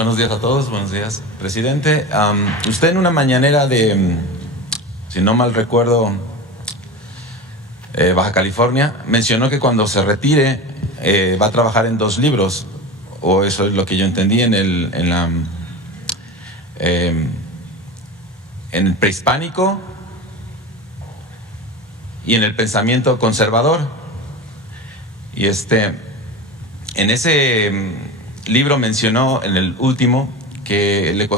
Buenos días a todos, buenos días, presidente. Usted en una mañanera de, si no mal recuerdo, Baja California, mencionó que cuando se retire va a trabajar en 2 libros, o eso es lo que yo entendí en el prehispánico y en el pensamiento conservador. Y en ese libro mencionó, en el último, que le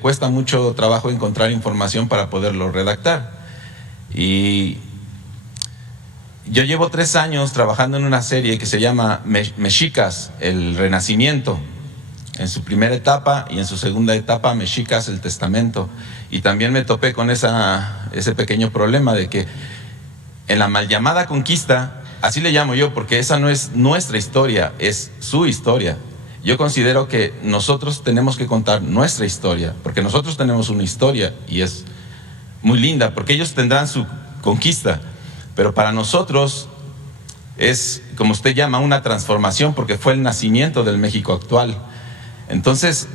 cuesta mucho trabajo encontrar información para poderlo redactar. Y yo llevo 3 años trabajando en una serie que se llama Mexicas, el Renacimiento, en su primera etapa, y en su segunda etapa, Mexicas, el Testamento. Y también me topé con ese pequeño problema de que en la mal llamada conquista, así le llamo yo, porque esa no es nuestra historia, es su historia. Yo considero que nosotros tenemos que contar nuestra historia, porque nosotros tenemos una historia y es muy linda, porque ellos tendrán su conquista, pero para nosotros es, como usted llama, una transformación, porque fue el nacimiento del México actual. Entonces,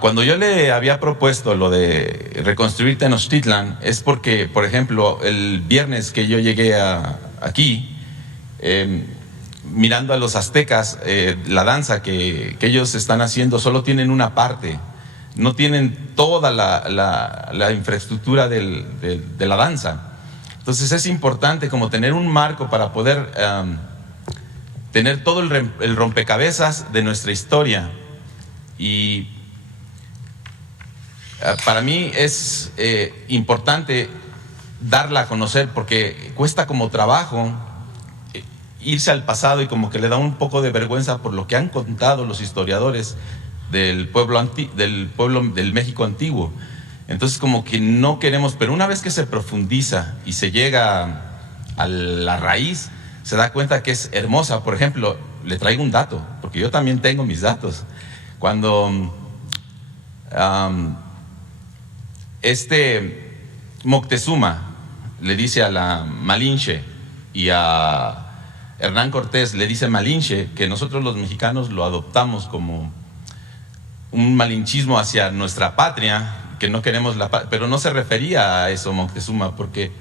cuando yo le había propuesto lo de reconstruir Tenochtitlan, es porque, por ejemplo, el viernes que yo llegué aquí, mirando a los aztecas, la danza que ellos están haciendo solo tienen una parte, no tienen toda la infraestructura de la danza. Entonces es importante como tener un marco para poder tener todo el rompecabezas de nuestra historia. Y para mí es importante darla a conocer, porque cuesta como trabajo irse al pasado, y como que le da un poco de vergüenza por lo que han contado los historiadores del del México antiguo. Entonces como que no queremos, pero una vez que se profundiza y se llega a la raíz, se da cuenta que es hermosa. Por ejemplo, le traigo un dato, porque yo también tengo mis datos. Cuando Moctezuma le dice a la Malinche, y a Hernán Cortés le dice Malinche, que nosotros los mexicanos lo adoptamos como un malinchismo hacia nuestra patria, que no queremos la patria, pero no se refería a eso Moctezuma, porque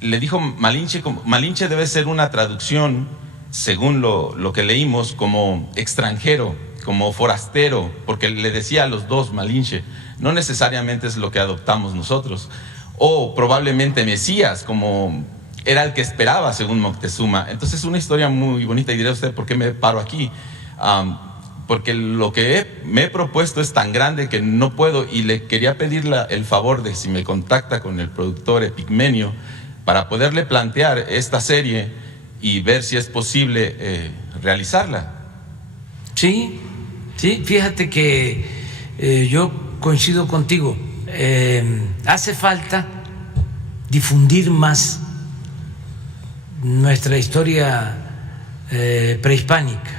le dijo Malinche, Malinche debe ser una traducción, según lo que leímos, como extranjero, como forastero, porque le decía a los dos Malinche. No necesariamente es lo que adoptamos nosotros, o probablemente Mesías, como era el que esperaba según Moctezuma. Entonces es una historia muy bonita, y dirá usted por qué me paro aquí, porque lo que me he propuesto es tan grande que no puedo, y le quería pedir el favor de si me contacta con el productor Epigmenio para poderle plantear esta serie y ver si es posible realizarla. Sí, fíjate que yo coincido contigo. Hace falta difundir más nuestra historia prehispánica,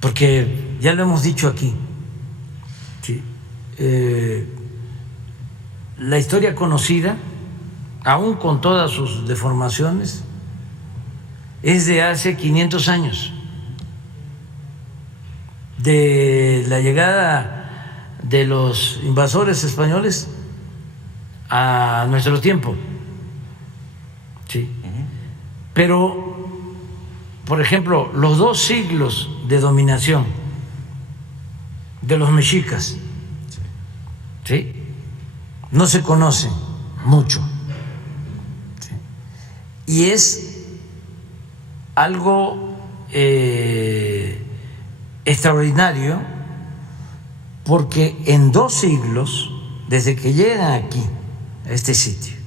porque ya lo hemos dicho aquí, ¿sí? La historia conocida, aún con todas sus deformaciones, es de hace 500 años, de la llegada de los invasores españoles a nuestro tiempo. Sí. Pero, por ejemplo, los 2 siglos de dominación de los mexicas, ¿sí?, no se conocen mucho. ¿Sí? Y es algo extraordinario, porque en 2 siglos, desde que llegan aquí, a este sitio,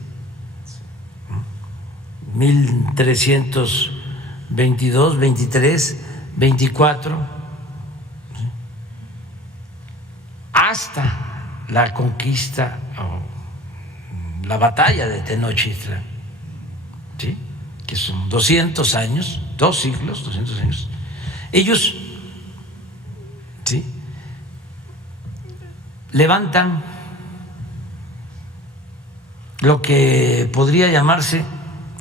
1322, 23, 24, hasta la conquista, la batalla de Tenochtitlan, ¿sí?, que son 200 años, 2 siglos, 200 años. Ellos, ¿sí?, levantan lo que podría llamarse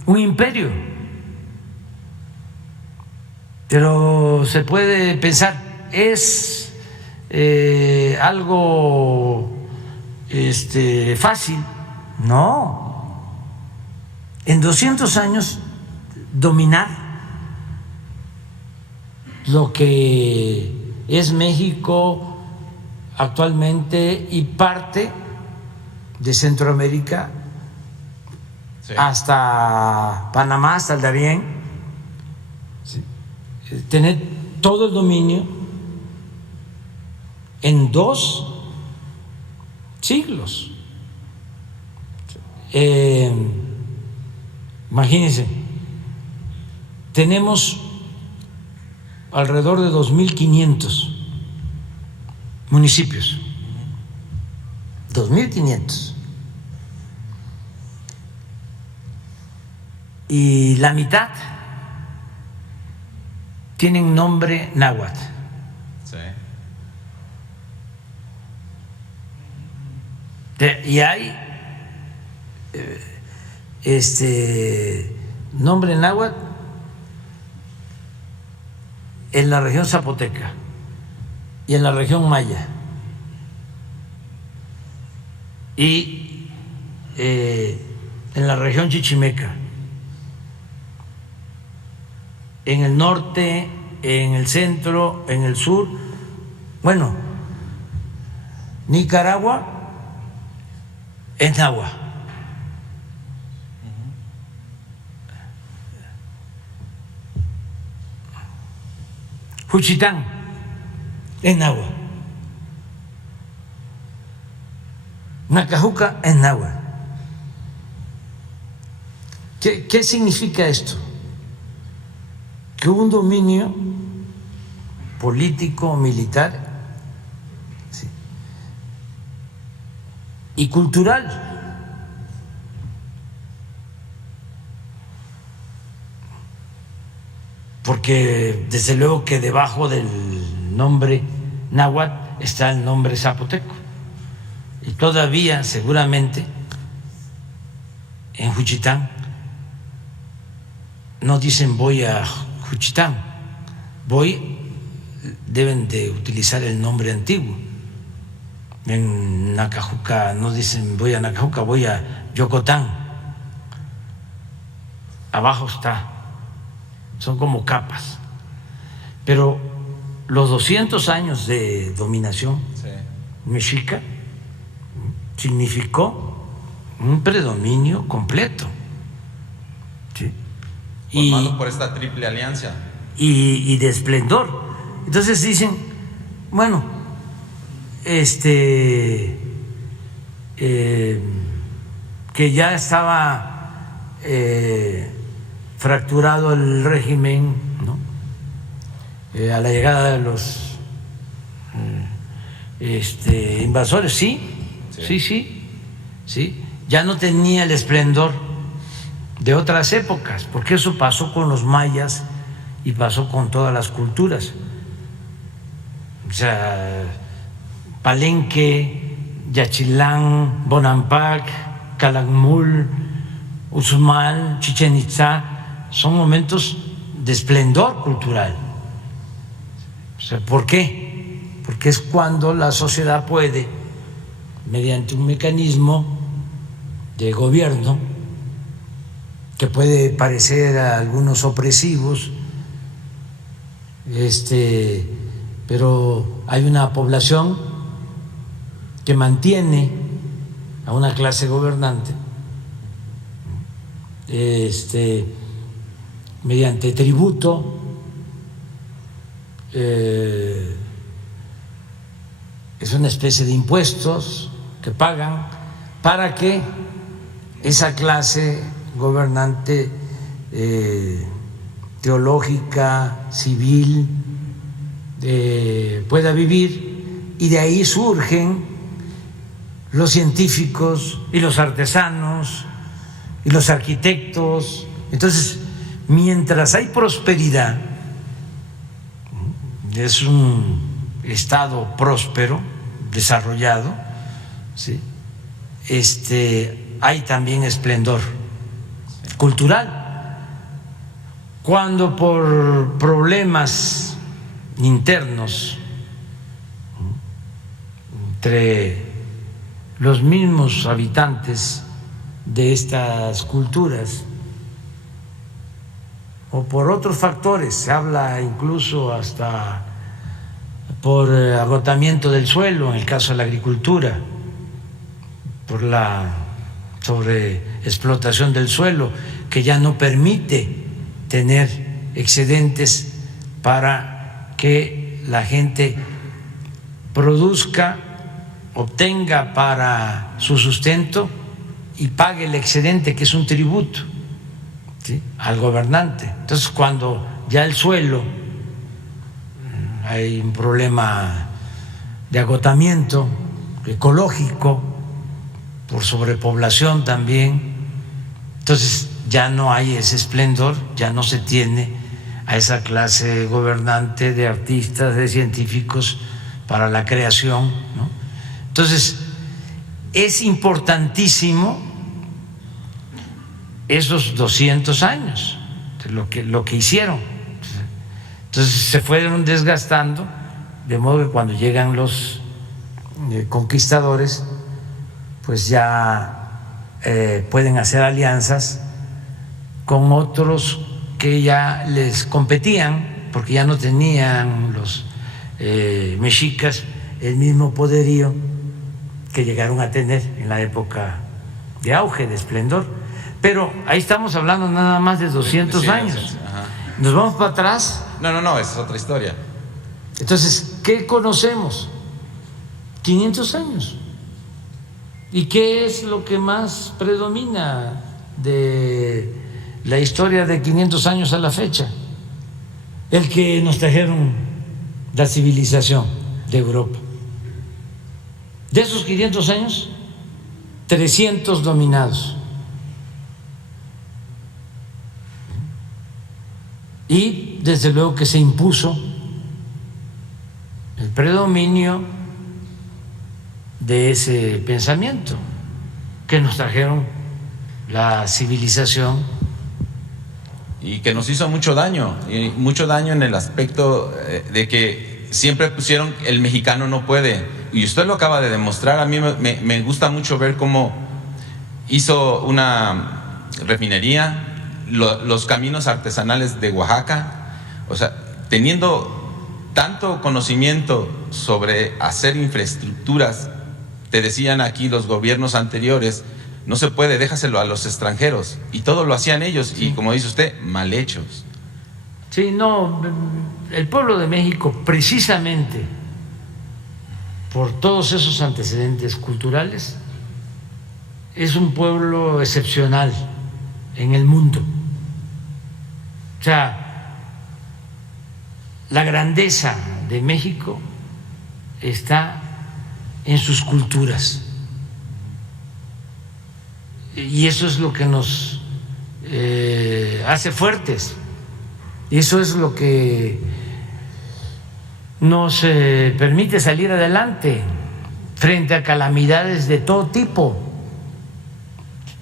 un imperio. Pero se puede pensar, es algo fácil. No. En 200 años dominar lo que es México actualmente y parte de Centroamérica, sí, hasta Panamá, hasta el Darién, sí, tener todo el dominio en 2 siglos. Imagínense, tenemos alrededor de 2.500 municipios, 2.500, y la mitad tienen nombre náhuatl. Sí. Y hay nombre náhuatl en la región zapoteca y en la región maya y en la región chichimeca, en el norte, en el centro, en el sur. Bueno, Nicaragua es náhuatl. Juchitán es náhuatl. Nacajuca es náhuatl. ¿Qué significa esto? Que hubo un dominio político, militar, ¿sí?, y cultural. Porque desde luego que debajo del nombre náhuatl está el nombre zapoteco, y todavía seguramente en Juchitán no dicen voy a Juchitán, deben de utilizar el nombre antiguo. En Nacajuca no dicen voy a Nacajuca, voy a Yocotán. Abajo está, son como capas. Pero los 200 años de dominación, sí, mexica significó un predominio completo, ¿sí?, formado por esta triple alianza y de esplendor. Entonces dicen, bueno, que ya estaba fracturado el régimen, ¿no?, a la llegada de los invasores. Sí, ya no tenía el esplendor de otras épocas, porque eso pasó con los mayas y pasó con todas las culturas. O sea, Palenque, Yaxchilán, Bonampak, Calakmul, Uxmal, Chichén Itzá, son momentos de esplendor cultural. O sea, ¿por qué? Porque es cuando la sociedad puede, mediante un mecanismo de gobierno que puede parecer a algunos opresivos, pero hay una población que mantiene a una clase gobernante mediante tributo, es una especie de impuestos que pagan para que esa clase gobernante teológica, civil, pueda vivir, y de ahí surgen los científicos y los artesanos y los arquitectos. Entonces, mientras hay prosperidad, es un estado próspero, desarrollado, ¿sí?, hay también esplendor cultural. Cuando por problemas internos entre los mismos habitantes de estas culturas o por otros factores, se habla incluso hasta por agotamiento del suelo, en el caso de la agricultura, por la sobreexplotación del suelo, que ya no permite tener excedentes para que la gente produzca, obtenga para su sustento y pague el excedente, que es un tributo, ¿sí?, al gobernante. Entonces, cuando ya el suelo, hay un problema de agotamiento ecológico, por sobrepoblación también, entonces ya no hay ese esplendor, ya no se tiene a esa clase gobernante de artistas, de científicos para la creación, ¿no? Entonces, es importantísimo esos 200 años, lo que hicieron. Entonces se fueron desgastando, de modo que cuando llegan los conquistadores, pues ya pueden hacer alianzas con otros que ya les competían, porque ya no tenían los mexicas el mismo poderío que llegaron a tener en la época de auge, de esplendor. Pero ahí estamos hablando nada más de 200 años. Ajá. ¿Nos vamos para atrás? No, esa es otra historia. Entonces, ¿qué conocemos? 500 años. ¿Y qué es lo que más predomina de la historia de 500 años a la fecha? El que nos trajeron la civilización de Europa. De esos 500 años, 300 dominados. Y desde luego que se impuso el predominio de ese pensamiento que nos trajeron la civilización. Y que nos hizo mucho daño en el aspecto de que siempre pusieron el mexicano no puede. Y usted lo acaba de demostrar. A mí me gusta mucho ver cómo hizo una refinería, los caminos artesanales de Oaxaca, o sea, teniendo tanto conocimiento sobre hacer infraestructuras. Te decían aquí los gobiernos anteriores, no se puede, déjaselo a los extranjeros, y todo lo hacían ellos, sí. Y como dice usted, mal hechos. Sí, no, el pueblo de México, precisamente por todos esos antecedentes culturales, es un pueblo excepcional en el mundo. O sea, la grandeza de México está en sus culturas, y eso es lo que nos hace fuertes, y eso es lo que nos permite salir adelante frente a calamidades de todo tipo.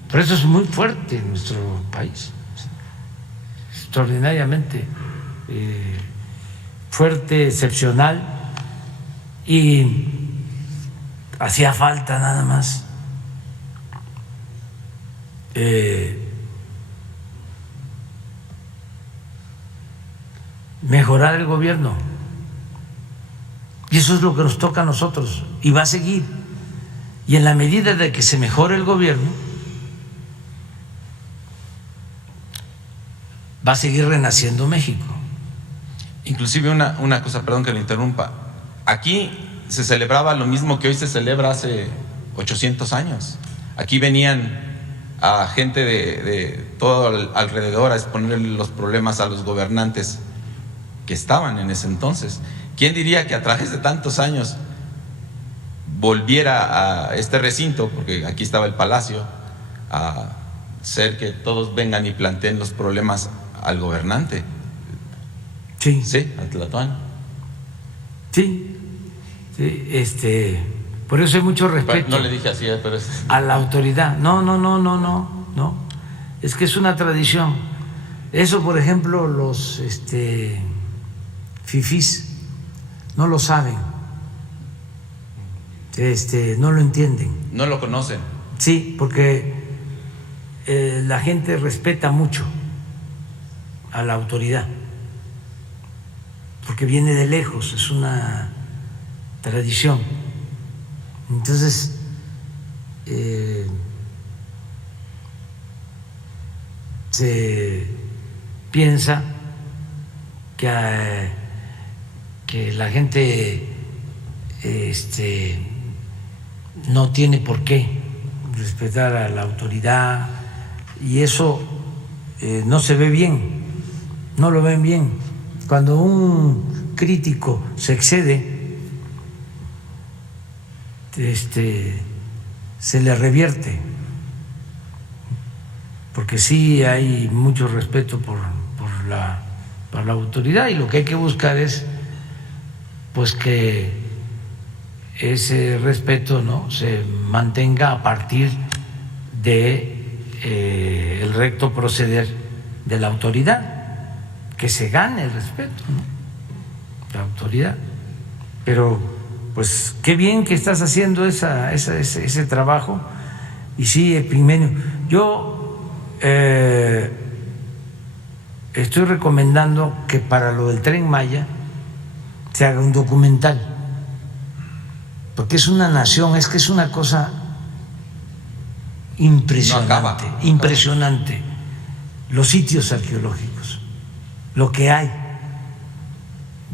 Por eso es muy fuerte nuestro país, extraordinariamente fuerte, excepcional, y hacía falta nada más mejorar el gobierno, y eso es lo que nos toca a nosotros, y va a seguir. Y en la medida de que se mejore el gobierno, va a seguir renaciendo México. Inclusive una cosa, perdón que le interrumpa, aquí se celebraba lo mismo que hoy se celebra hace 800 años. Aquí venían a gente de todo alrededor a exponer los problemas a los gobernantes que estaban en ese entonces. ¿Quién diría que a través de tantos años volviera a este recinto, porque aquí estaba el palacio, a ser que todos vengan y planteen los problemas al gobernante? Sí. Sí, a Tlatoani. Sí, sí, por eso hay mucho respeto. No le dije así, pero es... a la autoridad. No. Es que es una tradición. Eso, por ejemplo, los fifís no lo saben, no lo entienden. No lo conocen. Sí, porque la gente respeta mucho a la autoridad, porque viene de lejos, es una tradición. Entonces, se piensa que la gente no tiene por qué respetar a la autoridad, y eso no se ve bien, no lo ven bien. Cuando un crítico se excede, se le revierte, porque sí hay mucho respeto por la autoridad, y lo que hay que buscar es pues que ese respeto, ¿no?, se mantenga a partir de el recto proceder de la autoridad, que se gane el respeto, ¿no?, la autoridad. Pero pues qué bien que estás haciendo ese trabajo. Y sí, Epigmenio, yo estoy recomendando que para lo del Tren Maya se haga un documental, porque es una nación, es que es una cosa impresionante, impresionante, los sitios arqueológicos, lo que hay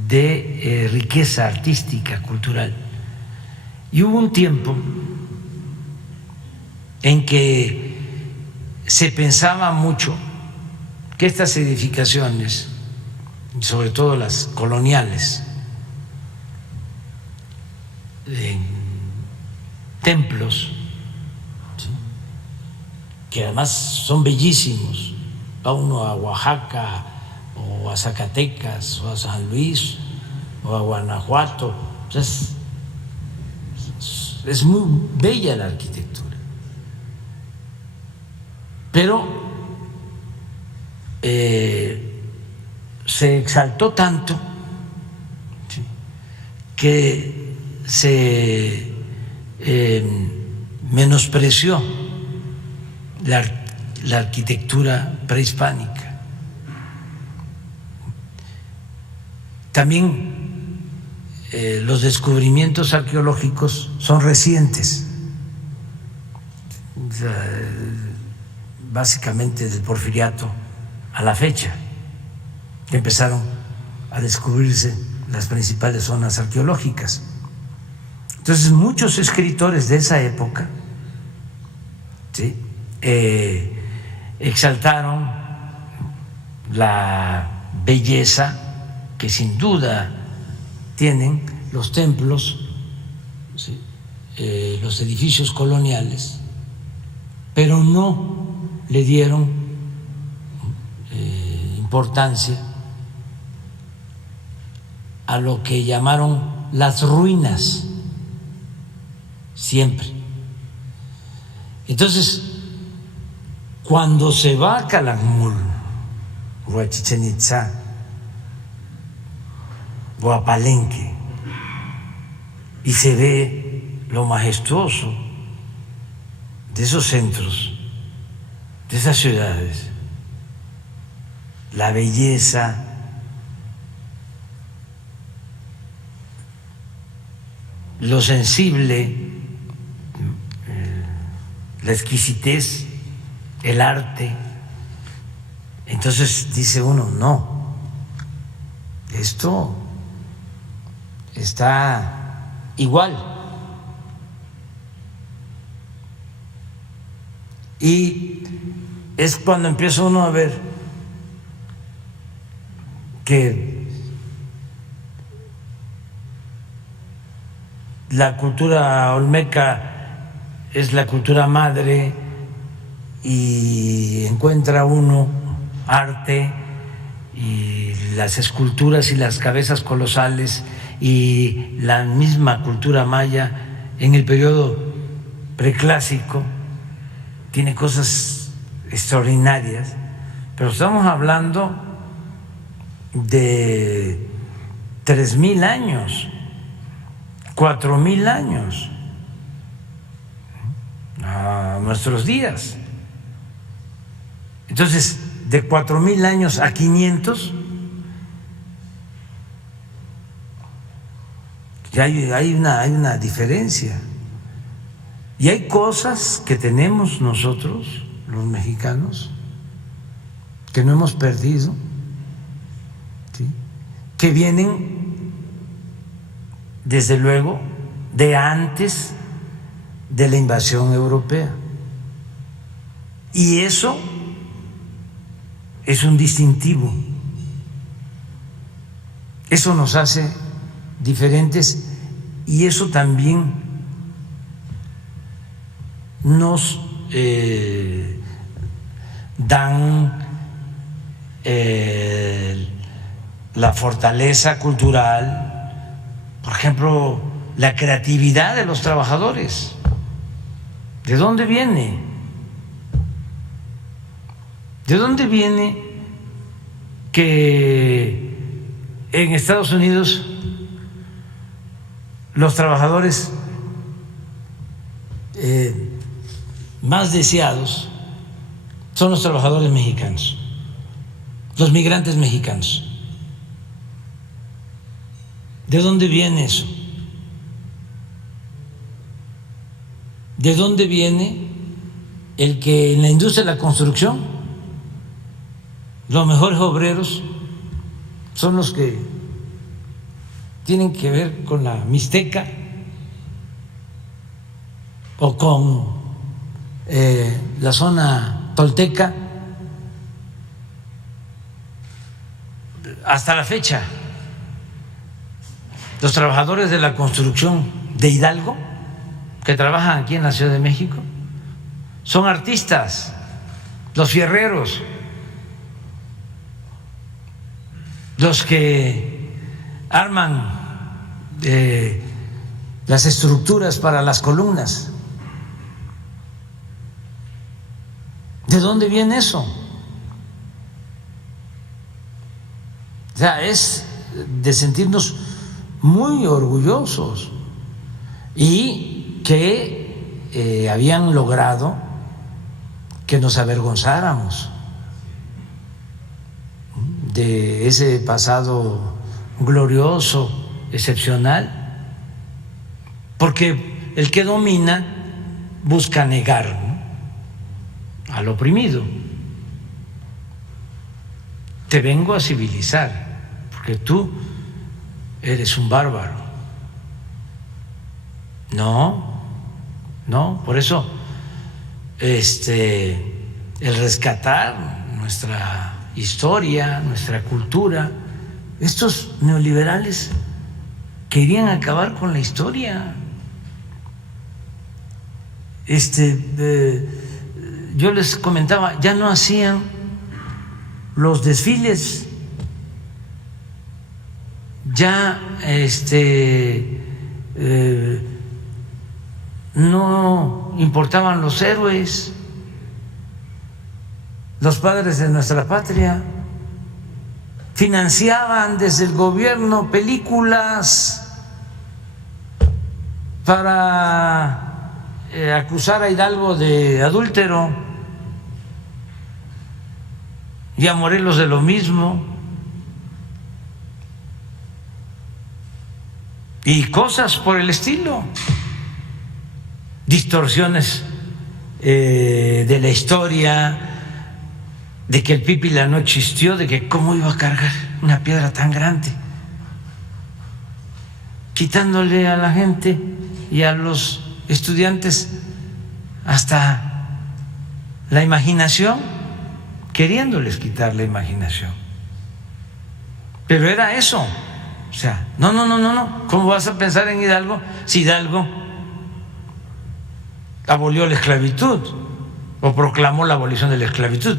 de riqueza artística, cultural. Y hubo un tiempo en que se pensaba mucho que estas edificaciones, sobre todo las coloniales, templos, ¿sí?, que además son bellísimos, va uno a Oaxaca o a Zacatecas o a San Luis o a Guanajuato, pues es muy bella la arquitectura, pero se exaltó tanto, ¿sí?, que se menospreció la arquitectura prehispánica. También los descubrimientos arqueológicos son recientes, o sea, básicamente del Porfiriato a la fecha, que empezaron a descubrirse las principales zonas arqueológicas. Entonces, muchos escritores de esa época, ¿sí?, exaltaron la belleza que sin duda tienen los templos, ¿sí?, los edificios coloniales, pero no le dieron importancia a lo que llamaron las ruinas, siempre. Entonces, cuando se va a Calakmul o a Chichén Itzá o a Palenque y se ve lo majestuoso de esos centros, de esas ciudades, la belleza, lo sensible, la exquisitez, el arte, entonces dice uno, no, esto está igual. Y es cuando empieza uno a ver que la cultura olmeca es la cultura madre, y encuentra uno arte y las esculturas y las cabezas colosales y la misma cultura maya en el periodo preclásico tiene cosas extraordinarias, pero estamos hablando de 3,000 años, 4,000 años a nuestros días. Entonces, de 4,000 años a 500, ya hay una diferencia. Y hay cosas que tenemos nosotros, los mexicanos, que no hemos perdido, ¿sí?, que vienen, desde luego, de antes de la invasión europea. Y eso es un distintivo. Eso nos hace diferentes y eso también nos dan la fortaleza cultural, por ejemplo, la creatividad de los trabajadores. ¿De dónde viene? ¿De dónde viene que en Estados Unidos los trabajadores más deseados son los trabajadores mexicanos, los migrantes mexicanos? ¿De dónde viene eso? ¿De dónde viene el que en la industria de la construcción los mejores obreros son los que tienen que ver con la Mixteca o con la zona tolteca? Hasta la fecha, los trabajadores de la construcción de Hidalgo que trabajan aquí en la Ciudad de México son artistas, los fierreros, los que arman las estructuras para las columnas. ¿De dónde viene eso? O sea, es de sentirnos muy orgullosos y que habían logrado que nos avergonzáramos de ese pasado glorioso, excepcional, porque el que domina busca negar, ¿no?, al oprimido. Te vengo a civilizar porque tú eres un bárbaro. No, por eso el rescatar nuestra historia, nuestra cultura, estos neoliberales querían acabar con la historia. Yo les comentaba, ya no hacían los desfiles, ya no importaban los héroes, los padres de nuestra patria. Financiaban desde el gobierno películas para acusar a Hidalgo de adúltero y a Morelos de lo mismo, y cosas por el estilo, distorsiones de la historia, de que el Pípila no existió, de que cómo iba a cargar una piedra tan grande, quitándole a la gente y a los estudiantes hasta la imaginación, queriéndoles quitar la imaginación. Pero era eso. O sea, no. ¿Cómo vas a pensar en Hidalgo si Hidalgo abolió la esclavitud o proclamó la abolición de la esclavitud?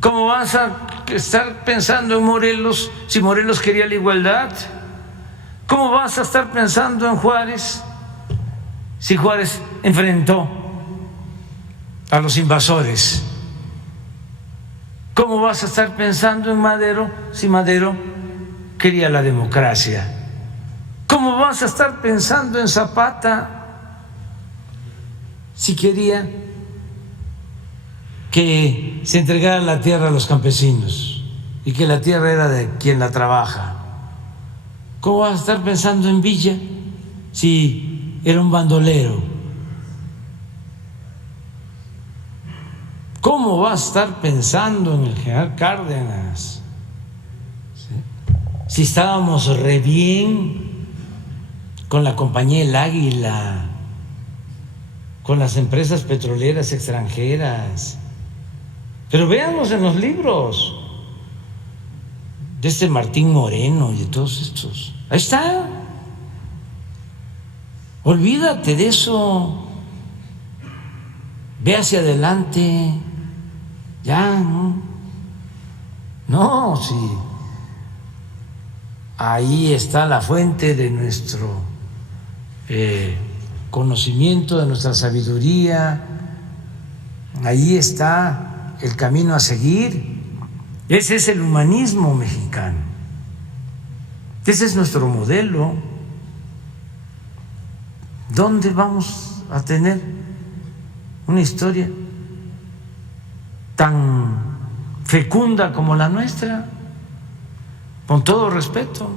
¿Cómo vas a estar pensando en Morelos si Morelos quería la igualdad? ¿Cómo vas a estar pensando en Juárez si Juárez enfrentó a los invasores ¿Cómo vas a estar pensando en Madero si Madero quería la democracia? ¿Cómo vas a estar pensando en Zapata si quería que se entregara la tierra a los campesinos y que la tierra era de quien la trabaja? ¿Cómo vas a estar pensando en Villa si era un bandolero? ¿Cómo vas a estar pensando en el general Cárdenas si estábamos re bien con la compañía El Águila, con las empresas petroleras extranjeras? Pero véanlos en los libros de este Martín Moreno y de todos estos. Ahí está. Olvídate de eso. Ve hacia adelante. Ya, ¿no? No, sí. Ahí está la fuente de nuestro conocimiento, de nuestra sabiduría. Ahí está el camino a seguir. Ese es el humanismo mexicano. Ese es nuestro modelo. ¿Dónde vamos a tener una historia tan fecunda como la nuestra? Con todo respeto.